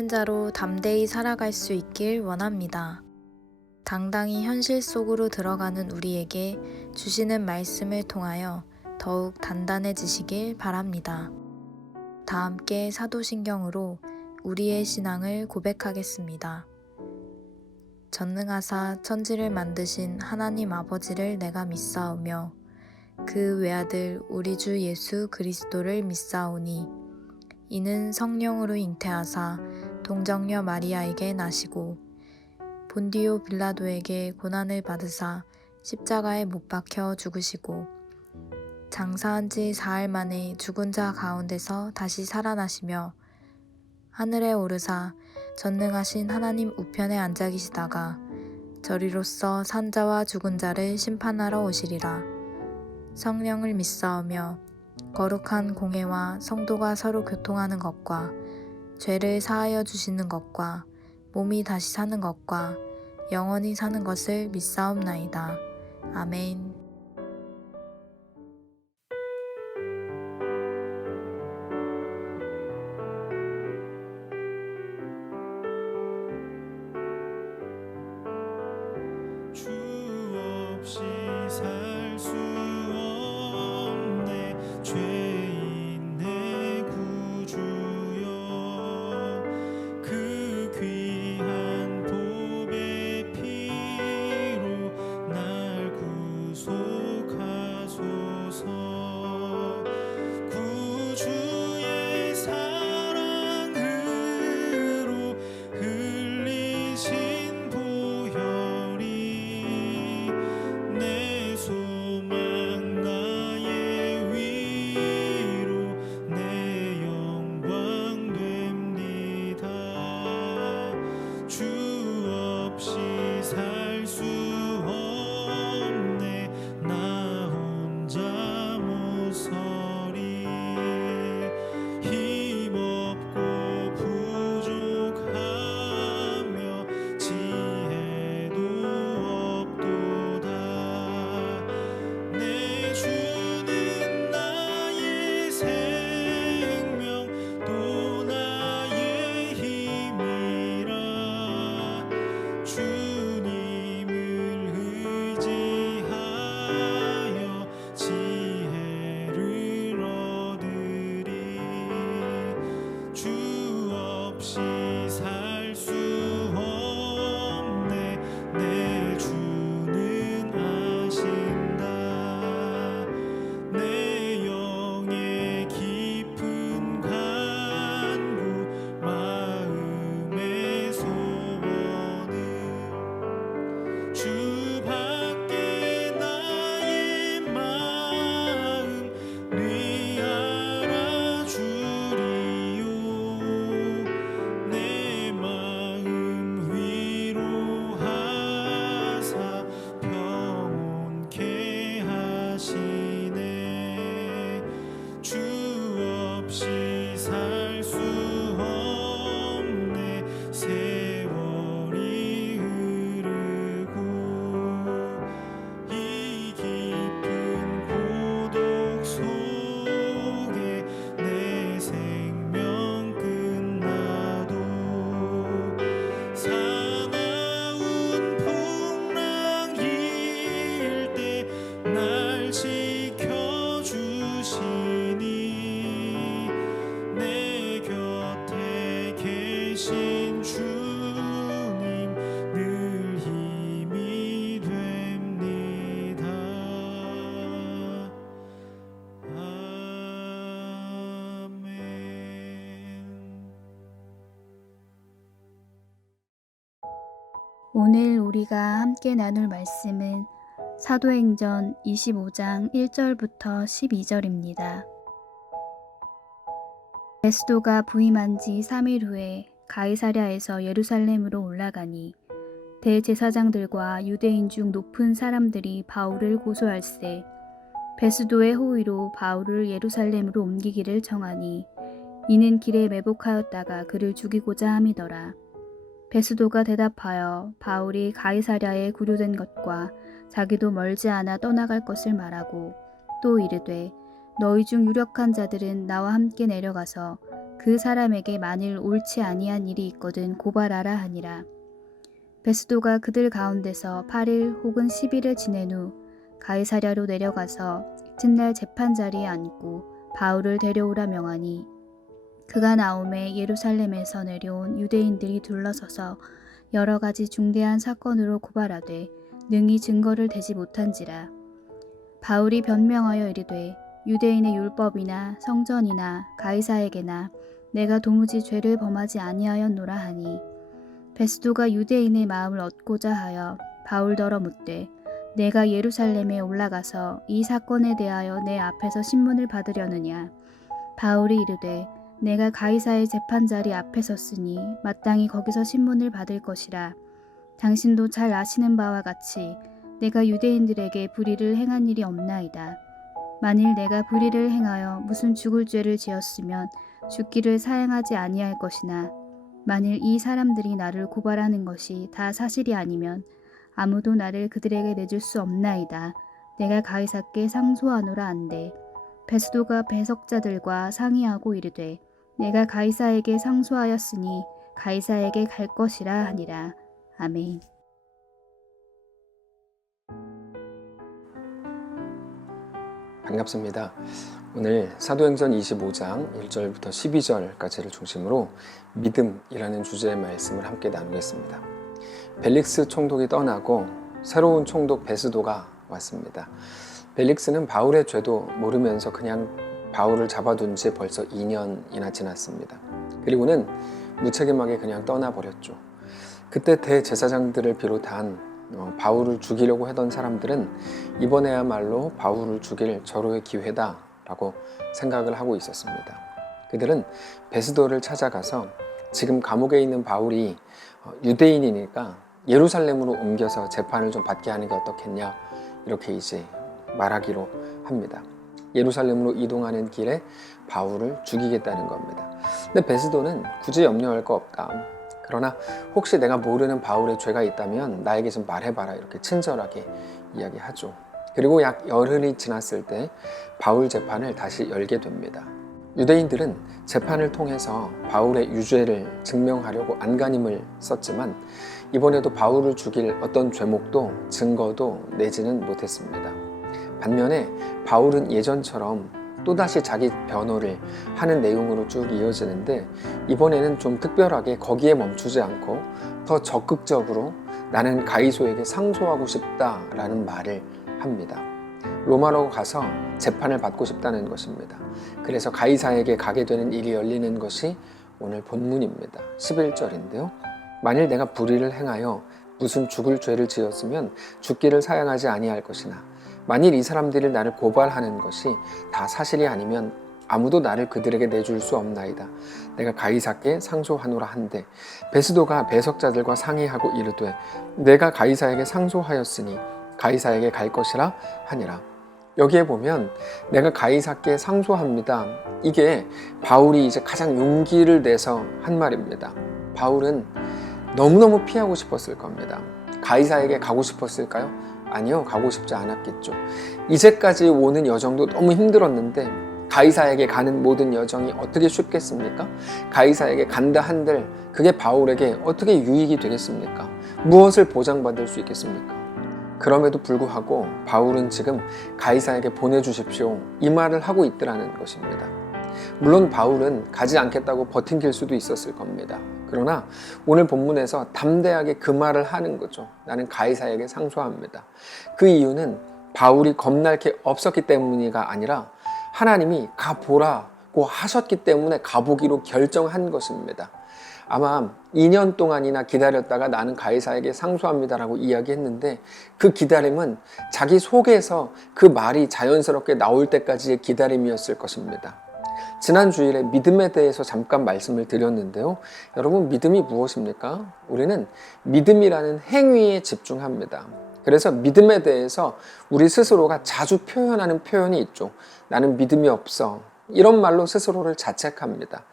믿는 자로 담대히 살아갈 수 있길 원합니다. 당당히 현실 속으로 들어가는 우리에게 주시는 말씀을 통하여 더욱 단단해지시길 바랍니다. 다 함께 사도신경으로 우리의 신앙을 고백하겠습니다. 전능하사 천지를 만드신 하나님 아버지를 내가 믿사오며 그 외아들 우리 주 예수 그리스도를 믿사오니 이는 성령으로 잉태하사 동정녀 마리아에게 나시고 본디오 빌라도에게 고난을 받으사 십자가에 못 박혀 죽으시고 장사한 지 사흘 만에 죽은 자 가운데서 다시 살아나시며 하늘에 오르사 전능하신 하나님 우편에 앉아 계시다가 저리로서 산자와 죽은 자를 심판하러 오시리라. 성령을 믿사오며 거룩한 공회와 성도가 서로 교통하는 것과 죄를 사하여 주시는 것과 몸이 다시 사는 것과 영원히 사는 것을 믿사옵나이다. 아멘. 주 없이 살 수 없네 죄인 내 구주여 그 귀한 보배 피로 날 구속하소서 구주의 사랑으로 흘리신 보혈이 내 소망 나의 위로 내 영광 됩니다. 주 없이 살 수 없네 나 혼자 못 서리 힘없고 부족하며 지혜도 없도다. 내 주는 나의 생명 또 나의 힘이라 주님을 의지하여 지혜를 얻으리. 주 없이 살 수 없네 내 주는 아신다. 내 영의 깊은 간구 마음의 소원을 주밖에 나의 마음 네 알아주리요. 내 마음 위로하사 평온케 하시네. 주 없이 살 수 없네 세월이 흐르고 이 깊은 고독 속에 내 생명 끝나도 사나운 풍랑일 때 날 지켜주시니 내 곁에 계신 주님 늘 힘이 됩니다. 아멘. 오늘 우리가 함께 나눌 말씀은 사도행전 25장 1절부터 12절입니다. 베스도가 부임한 지 3일 후에 가이사랴에서 예루살렘으로 올라가니 대제사장들과 유대인 중 높은 사람들이 바울을 고소할세 베스도의 호의로 바울을 예루살렘으로 옮기기를 정하니 이는 길에 매복하였다가 그를 죽이고자 함이더라. 베스도가 대답하여 바울이 가이사랴에 구류된 것과 자기도 멀지 않아 떠나갈 것을 말하고 또 이르되 너희 중 유력한 자들은 나와 함께 내려가서 그 사람에게 만일 옳지 아니한 일이 있거든 고발하라 하니라. 베스도가 그들 가운데서 8일 혹은 10일을 지낸 후 가이사랴로 내려가서 이튿날 재판 자리에 앉고 바울을 데려오라 명하니 그가 나오매 예루살렘에서 내려온 유대인들이 둘러서서 여러 가지 중대한 사건으로 고발하되 능히 증거를 대지 못한지라. 바울이 변명하여 이르되 유대인의 율법이나 성전이나 가이사에게나 내가 도무지 죄를 범하지 아니하였노라 하니 베스도가 유대인의 마음을 얻고자 하여 바울더러 묻되 내가 예루살렘에 올라가서 이 사건에 대하여 내 앞에서 신문을 받으려느냐. 바울이 이르되 내가 가이사의 재판자리 앞에 섰으니 마땅히 거기서 신문을 받을 것이라. 당신도 잘 아시는 바와 같이 내가 유대인들에게 불의를 행한 일이 없나이다. 만일 내가 불의를 행하여 무슨 죽을 죄를 지었으면 죽기를 사행하지 아니할 것이나 만일 이 사람들이 나를 고발하는 것이 다 사실이 아니면 아무도 나를 그들에게 내줄 수 없나이다. 내가 가이사께 상소하노라 한대 베스도가 배석자들과 상의하고 이르되 내가 가이사에게 상소하였으니 가이사에게 갈 것이라 하니라. 아멘. 반갑습니다. 오늘 사도행전 25장 1절부터 12절까지를 중심으로 믿음이라는 주제의 말씀을 함께 나누겠습니다. 벨릭스 총독이 떠나고 새로운 총독 베스도가 왔습니다. 벨릭스는 바울의 죄도 모르면서 그냥 바울을 잡아둔 지 벌써 2년이나 지났습니다. 그리고는 무책임하게 그냥 떠나버렸죠. 그때 대제사장들을 비롯한 바울을 죽이려고 하던 사람들은 이번에야말로 바울을 죽일 절호의 기회다라고 생각을 하고 있었습니다. 그들은 베스도를 찾아가서 지금 감옥에 있는 바울이 유대인이니까 예루살렘으로 옮겨서 재판을 좀 받게 하는 게 어떻겠냐 이렇게 이제 말하기로 합니다. 예루살렘으로 이동하는 길에 바울을 죽이겠다는 겁니다. 근데 베스도는 굳이 염려할 거 없다. 그러나 혹시 내가 모르는 바울의 죄가 있다면 나에게 좀 말해봐라 이렇게 친절하게 이야기하죠. 그리고 약 열흘이 지났을 때 바울 재판을 다시 열게 됩니다. 유대인들은 재판을 통해서 바울의 유죄를 증명하려고 안간힘을 썼지만 이번에도 바울을 죽일 어떤 죄목도 증거도 내지는 못했습니다. 반면에 바울은 예전처럼 또다시 자기 변호를 하는 내용으로 쭉 이어지는데 이번에는 좀 특별하게 거기에 멈추지 않고 더 적극적으로 나는 가이소에게 상소하고 싶다라는 말을 합니다. 로마로 가서 재판을 받고 싶다는 것입니다. 그래서 가이사에게 가게 되는 일이 열리는 것이 오늘 본문입니다. 11절인데요. 만일 내가 불의를 행하여 무슨 죽을 죄를 지었으면 죽기를 사양하지 아니할 것이나 만일 이 사람들이 나를 고발하는 것이 다 사실이 아니면 아무도 나를 그들에게 내줄 수 없나이다. 내가 가이사께 상소하노라 한데 베스도가 배석자들과 상의하고 이르되 내가 가이사에게 상소하였으니 가이사에게 갈 것이라 하니라. 여기에 보면 내가 가이사께 상소합니다. 이게 바울이 이제 가장 용기를 내서 한 말입니다. 바울은 너무너무 피하고 싶었을 겁니다. 가이사에게 가고 싶었을까요? 아니요, 가고 싶지 않았겠죠. 이제까지 오는 여정도 너무 힘들었는데 가이사에게 가는 모든 여정이 어떻게 쉽겠습니까? 가이사에게 간다 한들 그게 바울에게 어떻게 유익이 되겠습니까? 무엇을 보장받을 수 있겠습니까? 그럼에도 불구하고 바울은 지금 가이사에게 보내주십시오 이 말을 하고 있더라는 것입니다. 물론 바울은 가지 않겠다고 버틴길 수도 있었을 겁니다. 그러나 오늘 본문에서 담대하게 그 말을 하는 거죠. 나는 가이사에게 상소합니다. 그 이유는 바울이 겁날 게 없었기 때문이가 아니라 하나님이 가보라고 하셨기 때문에 가보기로 결정한 것입니다. 아마 2년 동안이나 기다렸다가 나는 가이사에게 상소합니다라고 이야기했는데 그 기다림은 자기 속에서 그 말이 자연스럽게 나올 때까지의 기다림이었을 것입니다. 지난 주일에 믿음에 대해서 잠깐 말씀을 드렸는데요. 여러분, 믿음이 무엇입니까? 우리는 믿음이라는 행위에 집중합니다. 그래서 믿음에 대해서 우리 스스로가 자주 표현하는 표현이 있죠. 나는 믿음이 없어. 이런 말로 스스로를 자책합니다.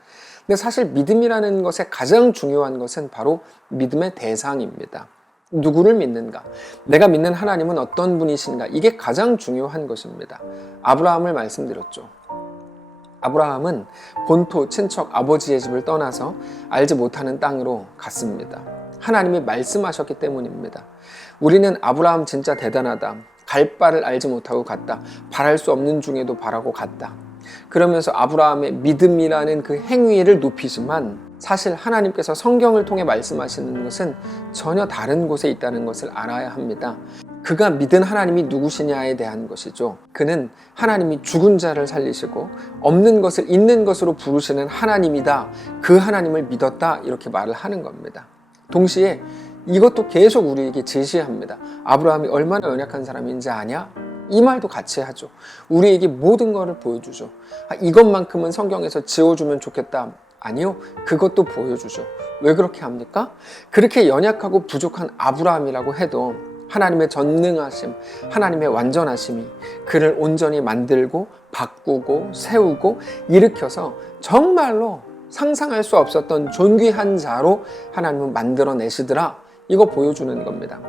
근데 사실 믿음이라는 것의 가장 중요한 것은 바로 믿음의 대상입니다. 누구를 믿는가? 내가 믿는 하나님은 어떤 분이신가? 이게 가장 중요한 것입니다. 아브라함을 말씀드렸죠. 아브라함은 본토 친척 아버지의 집을 떠나서 알지 못하는 땅으로 갔습니다. 하나님이 말씀하셨기 때문입니다. 우리는 아브라함 진짜 대단하다, 갈 바를 알지 못하고 갔다, 바랄 수 없는 중에도 바라고 갔다, 그러면서 아브라함의 믿음이라는 그 행위를 높이지만 사실 하나님께서 성경을 통해 말씀하시는 것은 전혀 다른 곳에 있다는 것을 알아야 합니다. 그가 믿은 하나님이 누구시냐에 대한 것이죠. 그는 하나님이 죽은 자를 살리시고 없는 것을 있는 것으로 부르시는 하나님이다, 그 하나님을 믿었다, 이렇게 말을 하는 겁니다. 동시에 이것도 계속 우리에게 제시합니다. 아브라함이 얼마나 연약한 사람인지 아냐? 이 말도 같이 하죠. 우리에게 모든 것을 보여주죠. 이것만큼은 성경에서 지어주면 좋겠다. 아니요, 그것도 보여주죠. 왜 그렇게 합니까? 그렇게 연약하고 부족한 아브라함이라고 해도 하나님의 전능하심, 하나님의 완전하심이 그를 온전히 만들고 바꾸고 세우고 일으켜서 정말로 상상할 수 없었던 존귀한 자로 하나님은 만들어내시더라, 이거 보여주는 겁니다.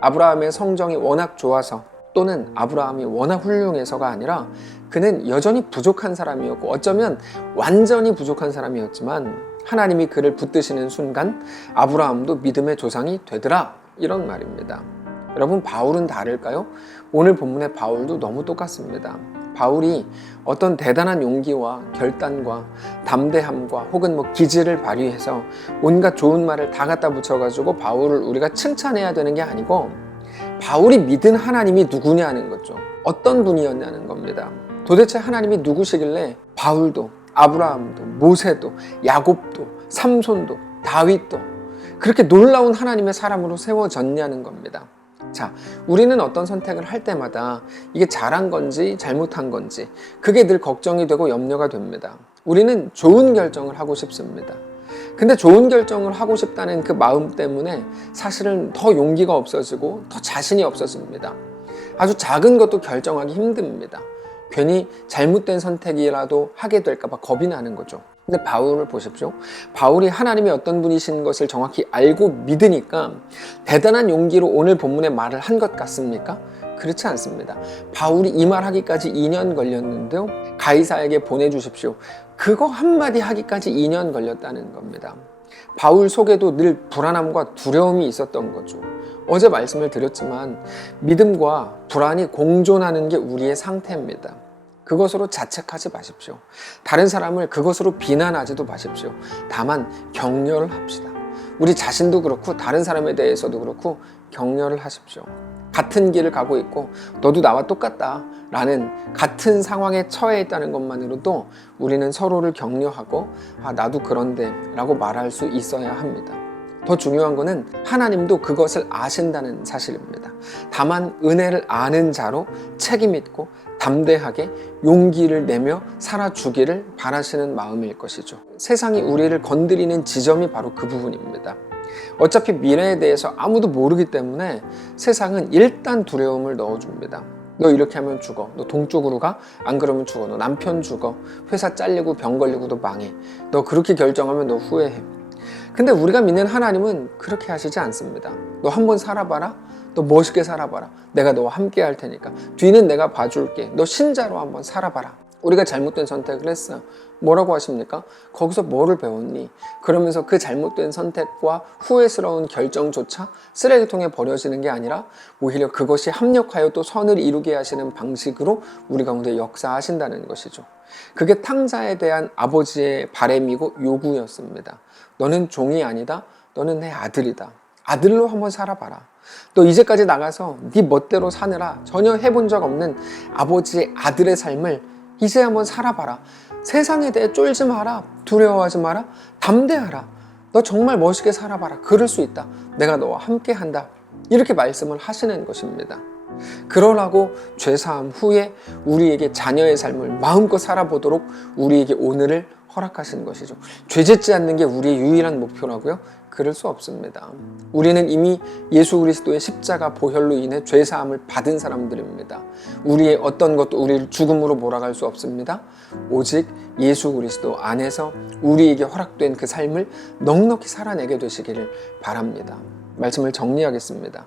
아브라함의 성정이 워낙 좋아서 또는 아브라함이 워낙 훌륭해서가 아니라 그는 여전히 부족한 사람이었고 어쩌면 완전히 부족한 사람이었지만 하나님이 그를 붙드시는 순간 아브라함도 믿음의 조상이 되더라, 이런 말입니다. 여러분, 바울은 다를까요? 오늘 본문의 바울도 너무 똑같습니다. 바울이 어떤 대단한 용기와 결단과 담대함과 혹은 기질을 발휘해서 온갖 좋은 말을 다 갖다 붙여가지고 바울을 우리가 칭찬해야 되는 게 아니고 바울이 믿은 하나님이 누구냐는 거죠. 어떤 분이었냐는 겁니다. 도대체 하나님이 누구시길래 바울도 아브라함도 모세도 야곱도 삼손도 다윗도 그렇게 놀라운 하나님의 사람으로 세워졌냐는 겁니다. 자, 우리는 어떤 선택을 할 때마다 이게 잘한 건지 잘못한 건지 그게 늘 걱정이 되고 염려가 됩니다. 우리는 좋은 결정을 하고 싶습니다. 근데 좋은 결정을 하고 싶다는 그 마음 때문에 사실은 더 용기가 없어지고 더 자신이 없어집니다. 아주 작은 것도 결정하기 힘듭니다. 괜히 잘못된 선택이라도 하게 될까 봐 겁이 나는 거죠. 근데 바울을 보십시오. 바울이 하나님이 어떤 분이신 것을 정확히 알고 믿으니까 대단한 용기로 오늘 본문의 말을 한 것 같습니까? 그렇지 않습니다. 바울이 이 말 하기까지 2년 걸렸는데요, 가이사에게 보내주십시오, 그거 한마디 하기까지 2년 걸렸다는 겁니다. 바울 속에도 늘 불안함과 두려움이 있었던 거죠. 어제 말씀을 드렸지만 믿음과 불안이 공존하는 게 우리의 상태입니다. 그것으로 자책하지 마십시오. 다른 사람을 그것으로 비난하지도 마십시오. 다만 격려를 합시다. 우리 자신도 그렇고 다른 사람에 대해서도 그렇고 격려를 하십시오. 같은 길을 가고 있고 너도 나와 똑같다 라는 같은 상황에 처해 있다는 것만으로도 우리는 서로를 격려하고 나도 그런데 라고 말할 수 있어야 합니다. 더 중요한 것은 하나님도 그것을 아신다는 사실입니다. 다만 은혜를 아는 자로 책임 있고 담대하게 용기를 내며 살아주기를 바라시는 마음일 것이죠. 세상이 우리를 건드리는 지점이 바로 그 부분입니다. 어차피 미래에 대해서 아무도 모르기 때문에 세상은 일단 두려움을 넣어줍니다. 너 이렇게 하면 죽어, 너 동쪽으로 가, 안 그러면 죽어, 너 남편 죽어, 회사 잘리고 병 걸리고도 망해, 너 그렇게 결정하면 너 후회해. 근데 우리가 믿는 하나님은 그렇게 하시지 않습니다. 너 한번 살아봐라, 너 멋있게 살아봐라, 내가 너와 함께 할 테니까, 뒤는 내가 봐줄게, 너 신자로 한번 살아봐라. 우리가 잘못된 선택을 했어요. 뭐라고 하십니까? 거기서 뭐를 배웠니? 그러면서 그 잘못된 선택과 후회스러운 결정조차 쓰레기통에 버려지는 게 아니라 오히려 그것이 합력하여 또 선을 이루게 하시는 방식으로 우리 가운데 역사하신다는 것이죠. 그게 탕자에 대한 아버지의 바람이고 요구였습니다. 너는 종이 아니다, 너는 내 아들이다. 아들로 한번 살아봐라. 너 이제까지 나가서 네 멋대로 사느라 전혀 해본 적 없는 아버지의 아들의 삶을 이제 한번 살아봐라. 세상에 대해 쫄지 마라, 두려워하지 마라, 담대하라. 너 정말 멋있게 살아봐라. 그럴 수 있다. 내가 너와 함께 한다. 이렇게 말씀을 하시는 것입니다. 그러라고 죄사함 후에 우리에게 자녀의 삶을 마음껏 살아보도록 우리에게 오늘을 허락하신 것이죠. 죄 짓지 않는 게 우리의 유일한 목표라고요? 그럴 수 없습니다. 우리는 이미 예수 그리스도의 십자가 보혈로 인해 죄 사함을 받은 사람들입니다. 우리의 어떤 것도 우리를 죽음으로 몰아갈 수 없습니다. 오직 예수 그리스도 안에서 우리에게 허락된 그 삶을 넉넉히 살아내게 되시기를 바랍니다. 말씀을 정리하겠습니다.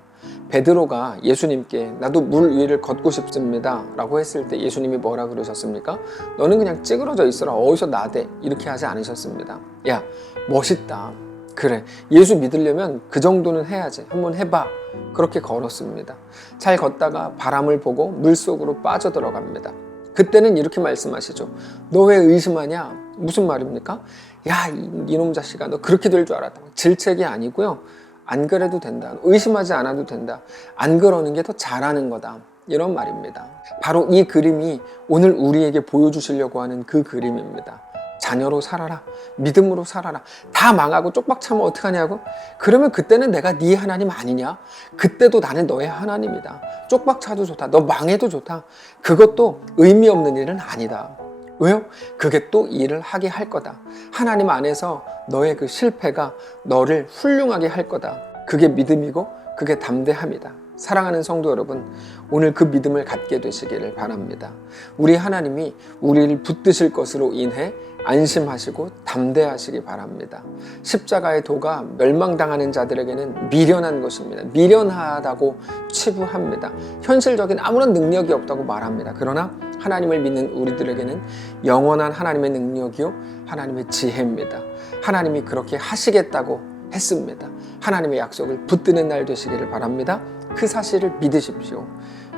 베드로가 예수님께 나도 물 위를 걷고 싶습니다 라고 했을 때 예수님이 뭐라 그러셨습니까? 너는 그냥 찌그러져 있어라. 어디서 나대. 이렇게 하지 않으셨습니다. 야, 멋있다. 그래, 예수 믿으려면 그 정도는 해야지. 한번 해봐. 그렇게 걸었습니다. 잘 걷다가 바람을 보고 물속으로 빠져들어갑니다. 그때는 이렇게 말씀하시죠. 너 왜 의심하냐? 무슨 말입니까? 야, 이놈 자식아, 너 그렇게 될 줄 알았다. 질책이 아니고요. 안 그래도 된다. 의심하지 않아도 된다. 안 그러는 게 더 잘하는 거다. 이런 말입니다. 바로 이 그림이 오늘 우리에게 보여주시려고 하는 그 그림입니다. 자녀로 살아라. 믿음으로 살아라. 다 망하고 쪽박 차면 어떡하냐고? 그러면 그때는 내가 네 하나님 아니냐? 그때도 나는 너의 하나님이다. 쪽박 차도 좋다. 너 망해도 좋다. 그것도 의미 없는 일은 아니다. 왜요? 그게 또 일을 하게 할 거다. 하나님 안에서 너의 그 실패가 너를 훌륭하게 할 거다. 그게 믿음이고 그게 담대함이다. 사랑하는 성도 여러분, 오늘 그 믿음을 갖게 되시기를 바랍니다. 우리 하나님이 우리를 붙드실 것으로 인해 안심하시고 담대하시기 바랍니다. 십자가의 도가 멸망당하는 자들에게는 미련한 것입니다. 미련하다고 치부합니다. 현실적인 아무런 능력이 없다고 말합니다. 그러나 하나님을 믿는 우리들에게는 영원한 하나님의 능력이요 하나님의 지혜입니다. 하나님이 그렇게 하시겠다고 했습니다. 하나님의 약속을 붙드는 날 되시기를 바랍니다. 그 사실을 믿으십시오.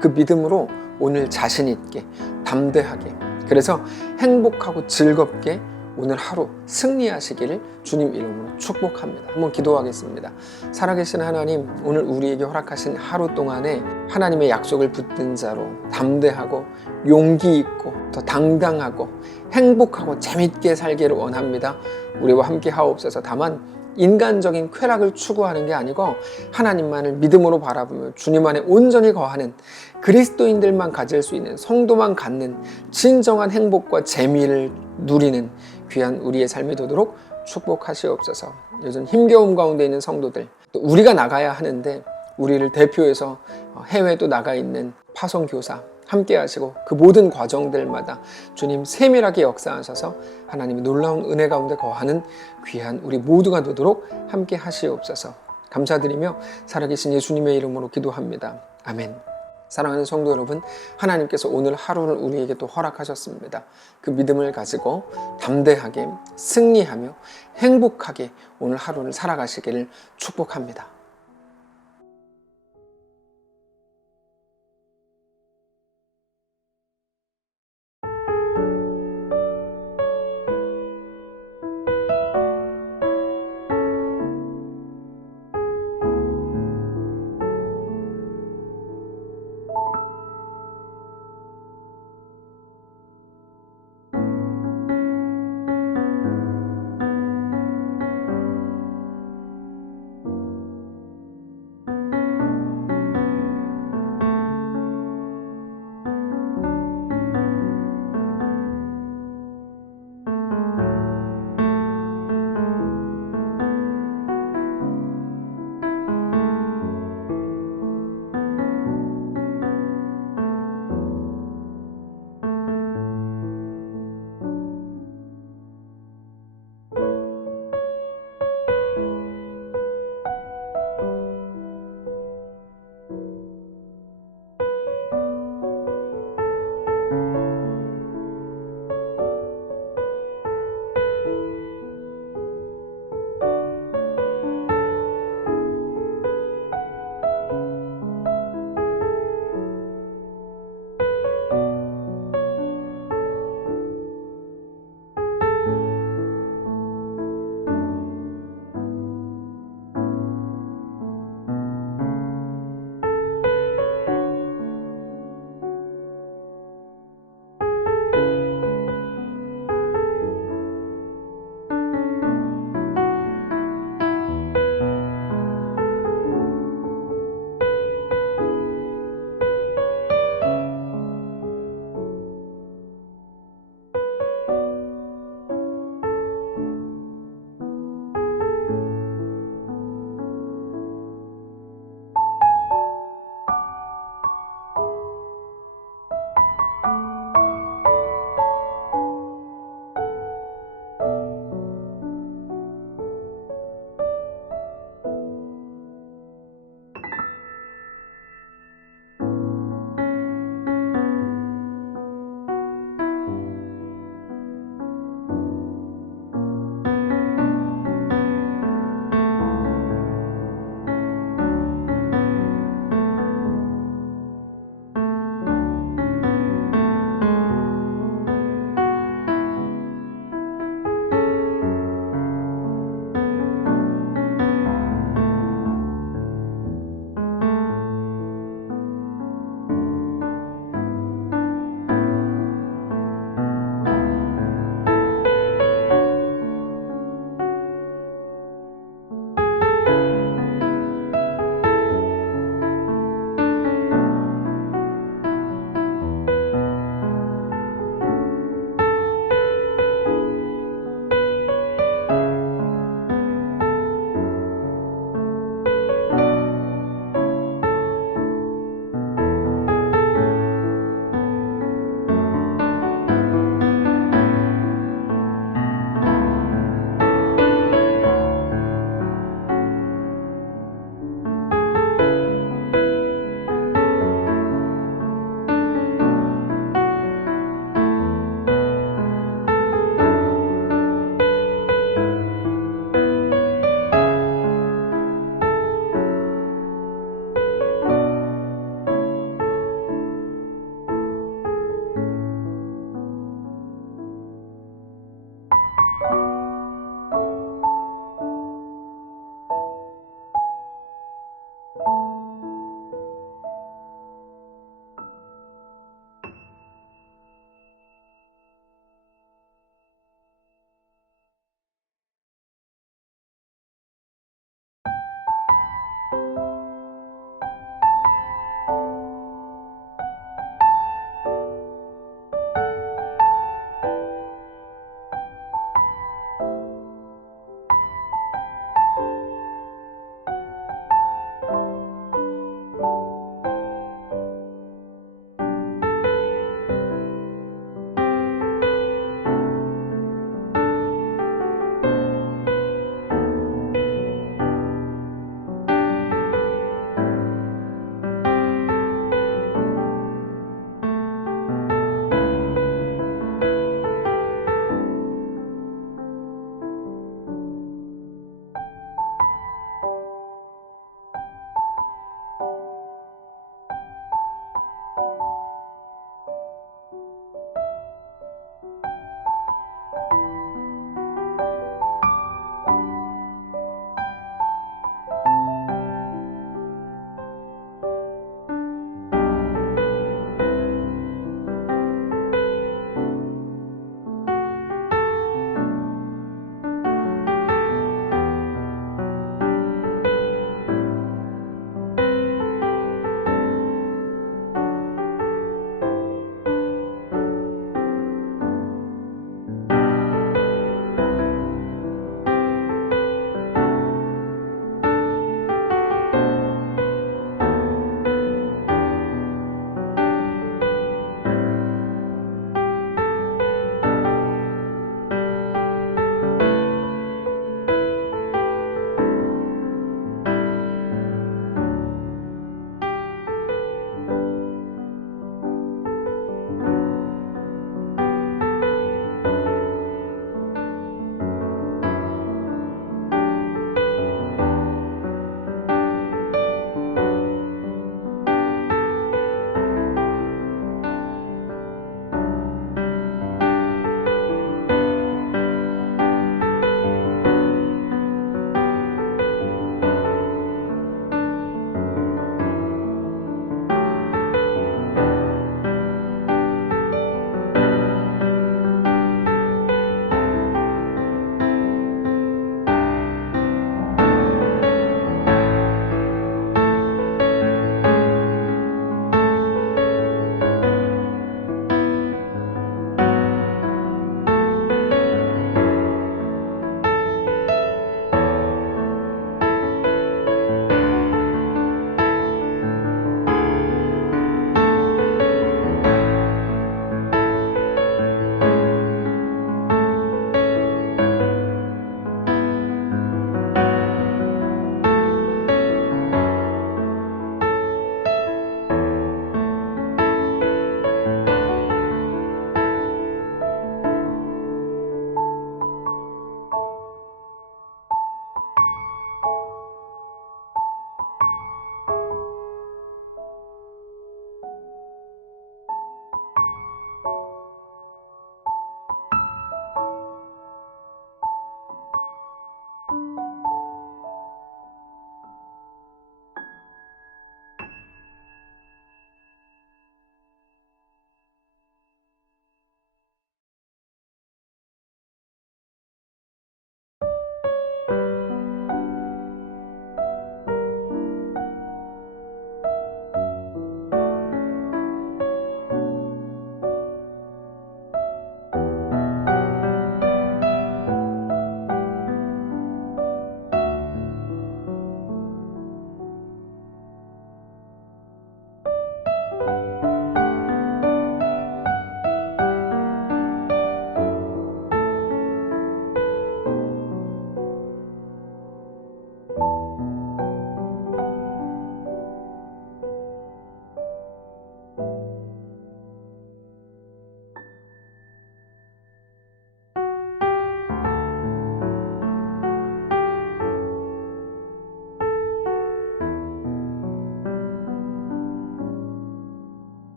그 믿음으로 오늘 자신 있게 담대하게, 그래서 행복하고 즐겁게 오늘 하루 승리하시기를 주님 이름으로 축복합니다. 한번 기도하겠습니다. 살아계신 하나님, 오늘 우리에게 허락하신 하루 동안에 하나님의 약속을 붙든 자로 담대하고 용기 있고 더 당당하고 행복하고 재밌게 살기를 원합니다. 우리와 함께 하옵소서. 다만 인간적인 쾌락을 추구하는 게 아니고 하나님만을 믿음으로 바라보며 주님 안에 온전히 거하는 그리스도인들만 가질 수 있는, 성도만 갖는 진정한 행복과 재미를 누리는 귀한 우리의 삶이 되도록 축복하시옵소서. 요즘 힘겨움 가운데 있는 성도들, 또 우리가 나가야 하는데 우리를 대표해서 해외도 나가 있는 파송교사 함께 하시고 그 모든 과정들마다 주님 세밀하게 역사하셔서 하나님의 놀라운 은혜 가운데 거하는 귀한 우리 모두가 되도록 함께 하시옵소서. 감사드리며 살아계신 예수님의 이름으로 기도합니다. 아멘. 사랑하는 성도 여러분, 하나님께서 오늘 하루를 우리에게 또 허락하셨습니다. 그 믿음을 가지고 담대하게 승리하며 행복하게 오늘 하루를 살아가시기를 축복합니다.